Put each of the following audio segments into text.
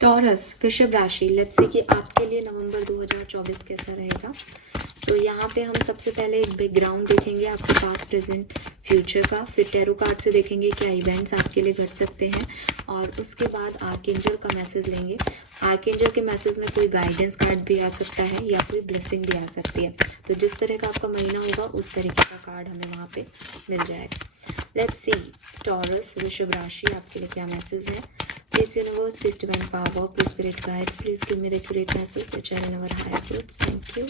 Taurus, वृषभ राशि, let's see कि आपके लिए नवंबर 2024 कैसा रहेगा। सो यहाँ पे हम सबसे पहले एक बैकग्राउंड देखेंगे आपके पास प्रेजेंट फ्यूचर का, फिर टैरो कार्ड से देखेंगे क्या इवेंट्स आपके लिए घट सकते हैं, और उसके बाद आर्कएंजल का मैसेज लेंगे। आर्कएंजल के मैसेज में कोई गाइडेंस कार्ड भी आ सकता है या कोई ब्लेसिंग भी आ सकती है। तो जिस तरह का आपका महीना होगा उस तरीके का कार्ड हमें वहाँ पे मिल जाएगा। लेट्स सी टॉरस, वृषभ राशि, आपके लिए क्या मैसेज है। Please universe, please divine power, please spirit guides, please give me the accurate message which are in our higher truths. Thank you.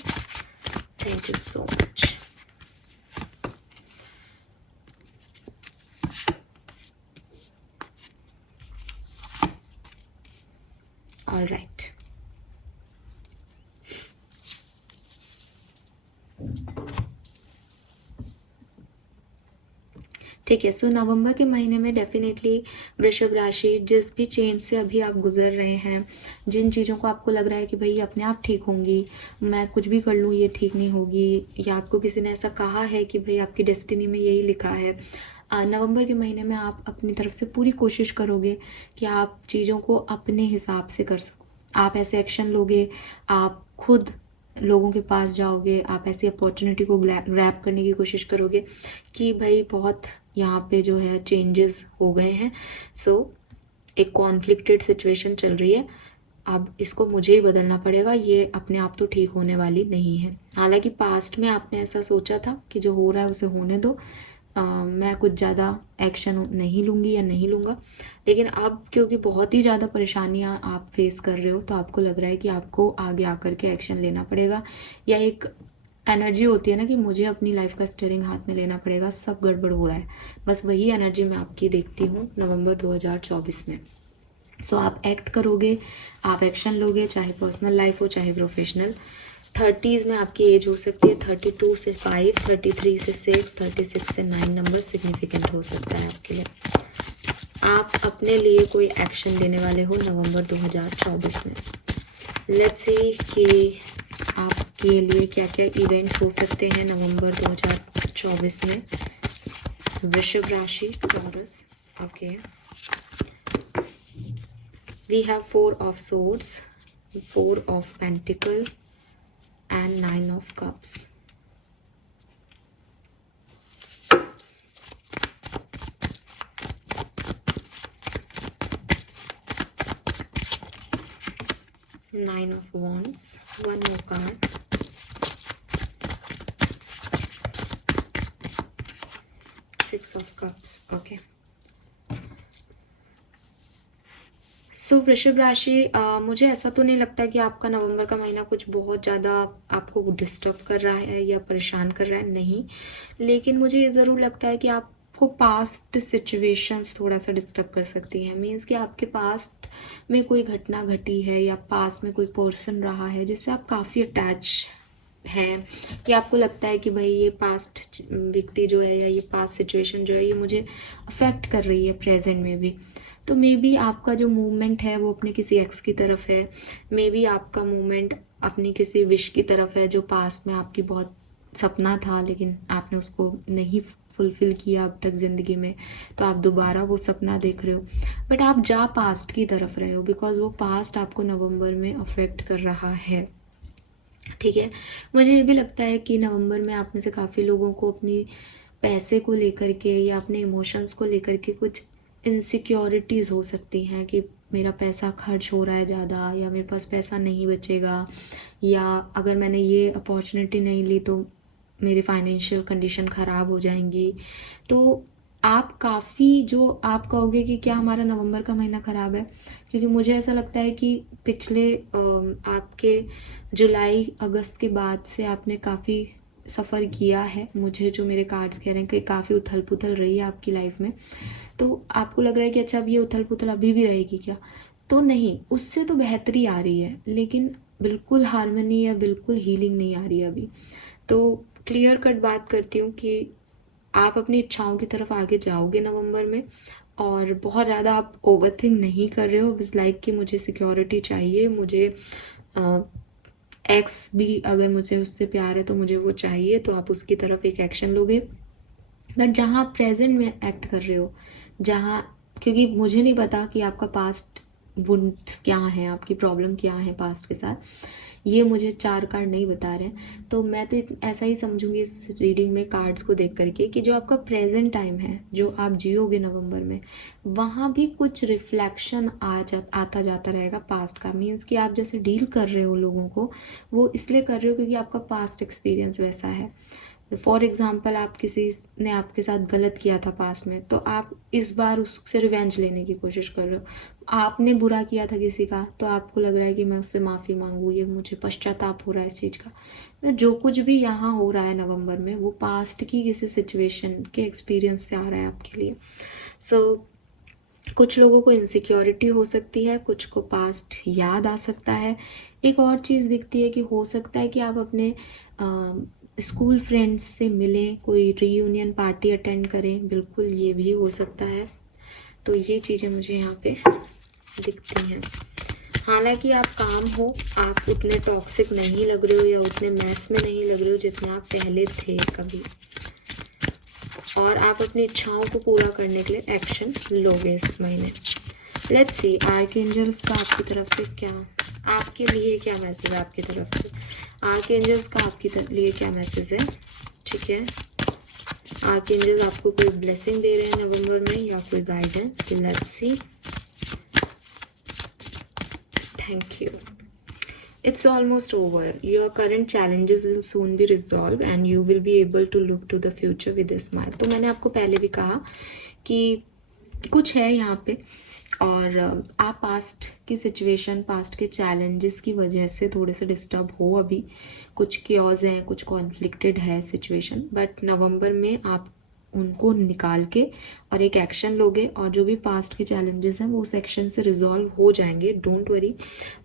Thank you so much. All right. ठीक है, सो नवंबर के महीने में डेफिनेटली वृषभ राशि जिस भी चेंज से अभी आप गुजर रहे हैं, जिन चीज़ों को आपको लग रहा है कि भाई अपने आप ठीक होंगी, मैं कुछ भी कर लूँ ये ठीक नहीं होगी, या आपको किसी ने ऐसा कहा है कि भाई आपकी डेस्टिनी में यही लिखा है, नवंबर के महीने में आप अपनी तरफ से पूरी कोशिश करोगे कि आप चीज़ों को अपने हिसाब से कर सको। आप ऐसे एक्शन लोगे, आप खुद लोगों के पास जाओगे, आप ऐसी अपॉर्चुनिटी को ग्रैब करने की कोशिश करोगे कि भाई बहुत यहाँ पे जो है चेंजेस हो गए हैं। सो एक कॉन्फ्लिक्टेड सिचुएशन चल रही है, अब इसको मुझे ही बदलना पड़ेगा, ये अपने आप तो ठीक होने वाली नहीं है। हालांकि पास्ट में आपने ऐसा सोचा था कि जो हो रहा है उसे होने दो, मैं कुछ ज़्यादा एक्शन नहीं लूँगी या नहीं लूँगा, लेकिन अब क्योंकि बहुत ही ज़्यादा परेशानियाँ आप फेस कर रहे हो तो आपको लग रहा है कि आपको आगे आकर के एक्शन लेना पड़ेगा, या एक एनर्जी होती है ना कि मुझे अपनी लाइफ का स्टीयरिंग हाथ में लेना पड़ेगा, सब गड़बड़ हो रहा है, बस वही एनर्जी मैं आपकी देखती हूँ नवंबर 2024 में। सो आप एक्ट करोगे, आप एक्शन लोगे, चाहे पर्सनल लाइफ हो चाहे प्रोफेशनल। 30s में आपकी एज हो सकती है, 32 से 5, 33 से 6, 36 से 9 नंबर सिग्निफिकेंट हो सकता है आपके लिए। आप अपने लिए कोई एक्शन लेने वाले हो नवंबर 2024 में। लेट्स सी कि आपके लिए क्या क्या इवेंट्स हो सकते हैं नवंबर 2024 में। वृषभ राशि, taurus, okay, we have 4 of swords, 4 of pentacle and 9 of cups. Nine of wands, one more card. Six of cups, okay. सो वृषभ राशि, मुझे ऐसा तो नहीं लगता कि आपका नवंबर का महीना कुछ बहुत ज़्यादा आपको डिस्टर्ब कर रहा है या परेशान कर रहा है, नहीं, लेकिन मुझे ये ज़रूर लगता है कि आपको पास्ट सिचुएशंस थोड़ा सा डिस्टर्ब कर सकती हैं। मीन्स कि आपके पास्ट में कोई घटना घटी है या पास्ट में कोई पर्सन रहा है जिससे आप काफ़ी अटैच है, कि आपको लगता है कि भाई ये पास्ट व्यक्ति जो है या ये पास्ट सिचुएशन जो है ये मुझे अफेक्ट कर रही है प्रेजेंट में भी। तो मे बी आपका जो मूवमेंट है वो अपने किसी एक्स की तरफ है, मे बी आपका मूवमेंट अपनी किसी विश की तरफ है जो पास्ट में आपकी बहुत सपना था लेकिन आपने उसको नहीं फुलफिल किया अब तक ज़िंदगी में, तो आप दोबारा वो सपना देख रहे हो, बट आप जा पास्ट की तरफ रहे हो बिकॉज वो पास्ट आपको नवंबर में अफेक्ट कर रहा है। ठीक है, मुझे ये भी लगता है कि नवंबर में आप में से काफ़ी लोगों को अपनी पैसे को लेकर के या अपने इमोशंस को लेकर के कुछ इनसिक्योरिटीज़ हो सकती हैं कि मेरा पैसा खर्च हो रहा है ज़्यादा, या मेरे पास पैसा नहीं बचेगा, या अगर मैंने ये अपॉर्चुनिटी नहीं ली तो मेरी फाइनेंशियल कंडीशन ख़राब हो जाएंगी। तो आप काफ़ी जो आप कहोगे कि क्या हमारा नवंबर का महीना ख़राब है, क्योंकि मुझे ऐसा लगता है कि पिछले आपके जुलाई अगस्त के बाद से आपने काफ़ी सफ़र किया है, मुझे जो मेरे कार्ड्स कह रहे हैं कि काफ़ी उथल पुथल रही है आपकी लाइफ में, तो आपको लग रहा है कि अच्छा अब ये उथल पुथल अभी भी रहेगी क्या, तो नहीं, उससे तो बेहतरी आ रही है, लेकिन बिल्कुल हार्मनी या बिल्कुल हीलिंग नहीं आ रही है अभी। तो क्लियर कट बात करती हूँ कि आप अपनी इच्छाओं की तरफ आगे जाओगे नवंबर में, और बहुत ज़्यादा आप ओवरथिंक नहीं कर रहे हो, बस लाइक कि मुझे सिक्योरिटी चाहिए, मुझे एक्स भी अगर मुझे उससे प्यार है तो मुझे वो चाहिए, तो आप उसकी तरफ एक एक्शन लोगे। बट जहाँ प्रेजेंट में एक्ट कर रहे हो, जहाँ, क्योंकि मुझे नहीं पता कि आपका पास्ट वुंड्स क्या हैं, आपकी प्रॉब्लम क्या है पास्ट के साथ, ये मुझे 4 कार्ड नहीं बता रहे हैं। तो मैं तो ऐसा ही समझूंगी इस रीडिंग में कार्ड्स को देख करके कि जो आपका प्रेजेंट टाइम है, जो आप जियोगे नवंबर में, वहाँ भी कुछ रिफ्लेक्शन आता जाता रहेगा पास्ट का। मीन्स कि आप जैसे डील कर रहे हो लोगों को, वो इसलिए कर रहे हो क्योंकि आपका पास्ट एक्सपीरियंस वैसा है। फॉर एग्ज़ाम्पल, आप किसी ने आपके साथ गलत किया था पास्ट में, तो आप इस बार उससे रिवेंज लेने की कोशिश कर रहे हो। आपने बुरा किया था किसी का, तो आपको लग रहा है कि मैं उससे माफ़ी मांगूँ, ये मुझे पश्चाताप हो रहा है इस चीज़ का। तो जो कुछ भी यहाँ हो रहा है नवंबर में, वो पास्ट की किसी सिचुएशन के एक्सपीरियंस से आ रहा है आपके लिए। कुछ लोगों को इनसिक्योरिटी हो सकती है, कुछ को पास्ट याद आ सकता है। एक और चीज़ दिखती है कि हो सकता है कि आप अपने स्कूल फ्रेंड्स से मिलें, कोई रीयूनियन पार्टी अटेंड करें, बिल्कुल ये भी हो सकता है। तो ये चीज़ें मुझे यहाँ पे दिखती हैं। हालांकि आप काम हो, आप उतने टॉक्सिक नहीं लग रहे हो या उतने मैस में नहीं लग रहे हो जितने आप पहले थे कभी, और आप अपनी इच्छाओं को पूरा करने के लिए एक्शन लोगे इस महीने। लेट्स सी आर्कएंजल्स का आपकी तरफ से क्या, आपके लिए क्या मैसेज है आपकी तरफ से। आर्कएंजल्स का आपके लिए क्या मैसेज है, ठीक है। आर्कएंजल्स आपको कोई ब्लेसिंग दे रहे हैं नवंबर में या कोई guidance. Let's see. Thank you. It's almost over. Your current challenges will soon be resolved and you will be able to look to the future with a smile. तो मैंने आपको पहले भी कहा कि कुछ है यहाँ पे, और आप पास्ट की सिचुएशन, पास्ट के चैलेंजेस की वजह से थोड़े से डिस्टर्ब हो अभी, कुछ क्योज हैं, कुछ कॉन्फ्लिक्टेड है सिचुएशन, बट नवंबर में आप उनको निकाल के और एक एक्शन लोगे, और जो भी पास्ट के चैलेंजेस हैं वो उस एक्शन से रिजॉल्व हो जाएंगे। डोंट वरी,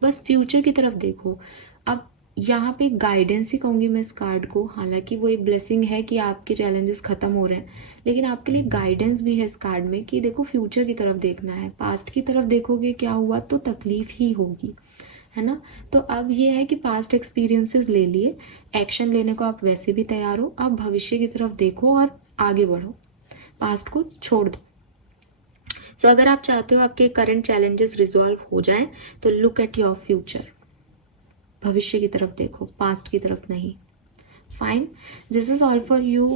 बस फ्यूचर की तरफ देखो। अब यहाँ पे गाइडेंस ही कहूँगी मैं इस कार्ड को। हालांकि वो एक ब्लेसिंग है कि आपके चैलेंजेस ख़त्म हो रहे हैं, लेकिन आपके लिए गाइडेंस भी है इस कार्ड में कि देखो फ्यूचर की तरफ देखना है। पास्ट की तरफ देखोगे क्या हुआ तो तकलीफ ही होगी, है ना। तो अब ये है कि पास्ट एक्सपीरियंसेस ले लिए, एक्शन लेने को आप वैसे भी तैयार हो, अब भविष्य की तरफ देखो और आगे बढ़ो, पास्ट को छोड़ दो। सो अगर आप चाहते हो आपके करंट चैलेंजेस रिजॉल्व हो जाएं, तो लुक एट योर फ्यूचर, भविष्य की तरफ देखो, पास्ट की तरफ नहीं। Fine, this is all for you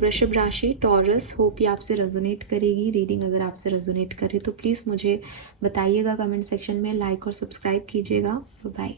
वृषभ राशि, टॉरस। होप ये आपसे रेजोनेट करेगी रीडिंग। अगर आपसे रेजोनेट करे तो प्लीज़ मुझे बताइएगा कमेंट सेक्शन में, लाइक और सब्सक्राइब कीजिएगा। बाय।